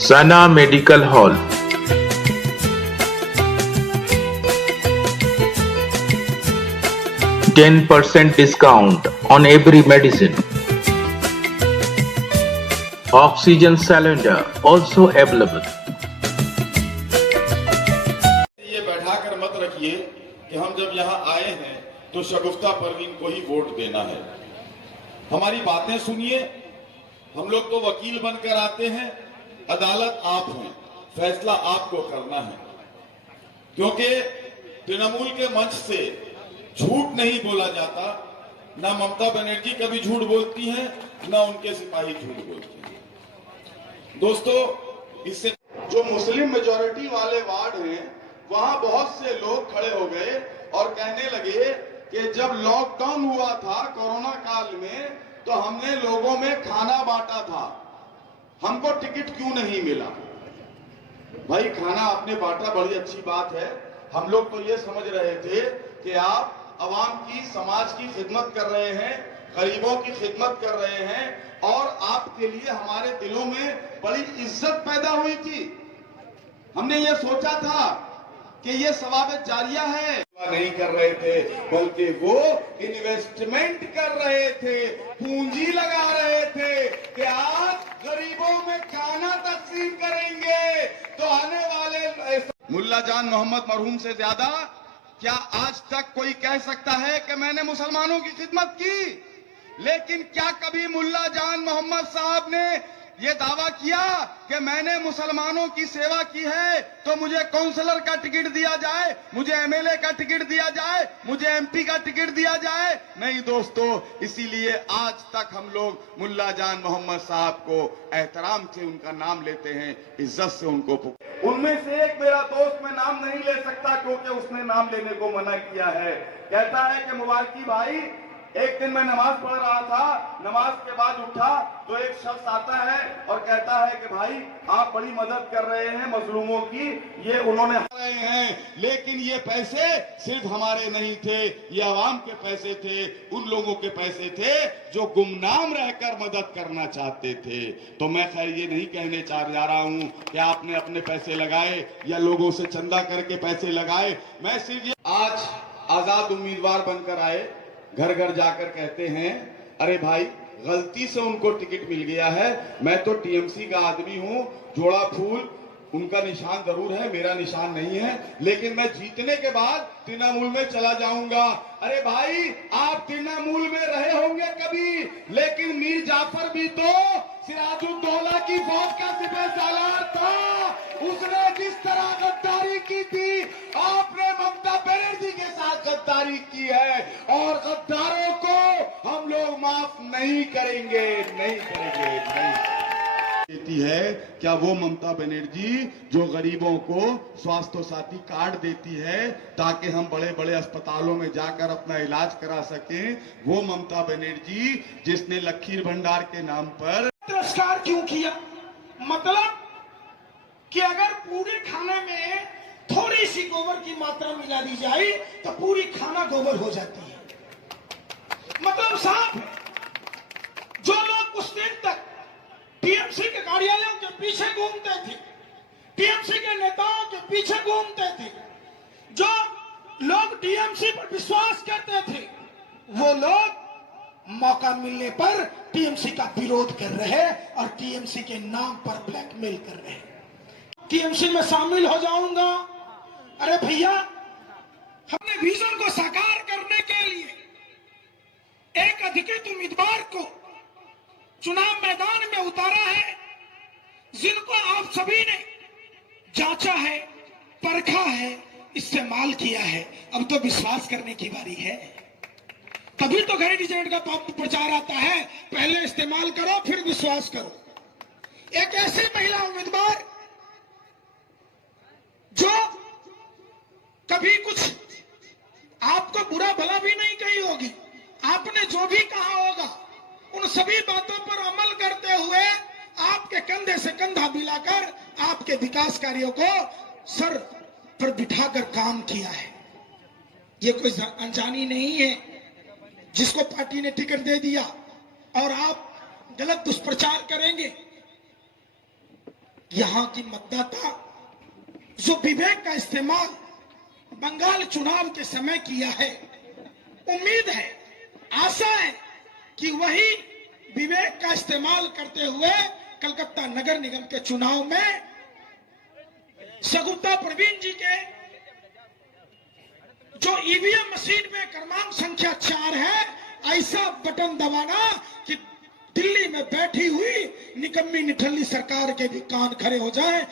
Sana Medical Hall. 10% discount on every medicine. Oxygen cylinder also available. ये बैठा कर मत रखिए कि हम जब यहाँ आए हैं तो शगुफ्ता परवीन को ही वोट देना है। हमारी बातें सुनिए। हम लोग तो वकील बनकर आते हैं, अदालत आप हैं, फैसला आपको करना है। क्योंकि तृणमूल के मंच से झूठ नहीं बोला जाता। ना ममता बनर्जी कभी झूठ बोलती हैं, ना उनके सिपाही झूठ बोलते हैं। दोस्तों, इससे जो मुस्लिम मेजॉरिटी वाले वार्ड हैं, वहां बहुत से लोग खड़े हो गए और कहने लगे कि जब लॉकडाउन हुआ था कोरोना काल में, तो हमने लोगों में खाना बांटा था, हमको टिकट क्यों नहीं मिला। भाई, खाना आपने बांटा, बड़ी अच्छी बात है। हम लोग तो ये समझ रहे थे कि आप अवाम की, समाज की खिदमत कर रहे हैं, गरीबों की खिदमत कर रहे हैं, और आपके लिए हमारे दिलों में बड़ी इज्जत पैदा हुई थी। हमने ये सोचा था कि ये सवाब जारिया है। नहीं कर रहे थे, बल्कि वो इन्वेस्टमेंट कर रहे थे, पूंजी लगा रहे थे कि आज गरीबों में खाना तकसीम करेंगे तो आने वाले। मुल्ला जान मोहम्मद मरहूम से ज्यादा क्या आज तक कोई कह सकता है कि मैंने मुसलमानों की खिदमत की? लेकिन क्या कभी मुल्ला जान मोहम्मद साहब ने ये दावा किया कि मैंने मुसलमानों की सेवा की है तो मुझे काउंसलर का टिकट दिया जाए, मुझे एमएलए का टिकट दिया जाए, मुझे एमपी का टिकट दिया जाए? नहीं दोस्तों, इसीलिए आज तक हम लोग मुल्ला जान मोहम्मद साहब को एहतराम से उनका नाम लेते हैं, इज्जत से उनको पुकारते हैं। उनमें से एक मेरा दोस्त, मैं नाम नहीं ले सकता क्योंकि उसने नाम लेने को मना किया है, कहता है कि मुबारकी भाई, एक दिन मैं नमाज पढ़ रहा था, नमाज के बाद उठा तो एक शख्स आता है और कहता है कि भाई आप बड़ी मदद कर रहे हैं मजलूमों की, ये उन्होंने रहे हैं, लेकिन ये पैसे सिर्फ हमारे नहीं थे, ये आवाम के पैसे थे, उन लोगों के पैसे थे जो गुमनाम रहकर मदद करना चाहते थे। तो मैं खैर ये नहीं कहने जा रहा हूं कि आपने अपने पैसे लगाए या लोगों से चंदा करके पैसे लगाए। मैं सिर्फ ये, आज आजाद उम्मीदवार बनकर आए, घर घर जाकर कहते हैं अरे भाई गलती से उनको टिकट मिल गया है, मैं तो टीएमसी का आदमी हूं, जोड़ा फूल उनका निशान जरूर है, मेरा निशान नहीं है, लेकिन मैं जीतने के बाद तृणमूल में चला जाऊंगा। अरे भाई, आप तृणमूल में रहे होंगे कभी, लेकिन मीर जाफर भी तो सिराजुद्दौला की फौज का सिपहसालार था। उसने जिस तरह गद्दारी की थी, आपने ममता बनर्जी के साथ गद्दारी की है, और गद्दारों को हम लोग माफ नहीं करेंगे, नहीं करेंगे, नहीं देती है। क्या वो ममता बनर्जी जो गरीबों को स्वास्थ्य साथी कार्ड देती है ताकि हम बड़े बड़े अस्पतालों में जाकर अपना इलाज करा सकें, वो ममता बनर्जी जिसने लखीर भंडार के नाम पर तिरस्कार क्यों किया? मतलब कि अगर पूरे खाने में थोड़ी सी गोबर की मात्रा मिला दी जाए तो पूरी खाना गोबर हो जाती है। मतलब साफ है, जो लोग उस दिन तक टीएमसी के कार्यालयों के पीछे घूमते थे, टीएमसी के नेताओं के पीछे घूमते थे, जो लोग टीएमसी पर विश्वास करते थे, वो लोग मौका मिलने पर टीएमसी का विरोध कर रहे और टीएमसी के नाम पर ब्लैकमेल कर रहे। टीएमसी में शामिल हो जाऊंगा। अरे भैया, हमने विजन को साकार करने के लिए एक अधिकृत उम्मीदवार को चुनाव मैदान में उतारा है, जिनको आप सभी ने जांचा है, परखा है, इस्तेमाल किया है। अब तो विश्वास करने की बारी है। तभी तो घड़ी डिजाइन का प्रचार आता है, पहले इस्तेमाल करो फिर विश्वास करो। एक ऐसी महिला उम्मीदवार जो कभी कुछ आपको बुरा भला भी नहीं कही होगी, आपने जो भी कहा होगा उन सभी बातों पर अमल करते हुए आपके कंधे से कंधा मिलाकर आपके विकास कार्यों को सर पर बिठाकर काम किया है। ये कोई अनजानी नहीं है जिसको पार्टी ने टिकट दे दिया और आप गलत दुष्प्रचार करेंगे। यहाँ की मतदाता जो विवेक का इस्तेमाल बंगाल चुनाव के समय किया है, उम्मीद है, आशा है कि वही विवेक का इस्तेमाल करते हुए कलकत्ता नगर निगम के चुनाव में शगुफ्ता परवीन जी के जो ईवीएम मशीन में क्रमांक संख्या 4 है, ऐसा बटन दबाना कि दिल्ली में बैठी हुई निकम्मी निठल्ली सरकार के भी कान खड़े हो जाएं।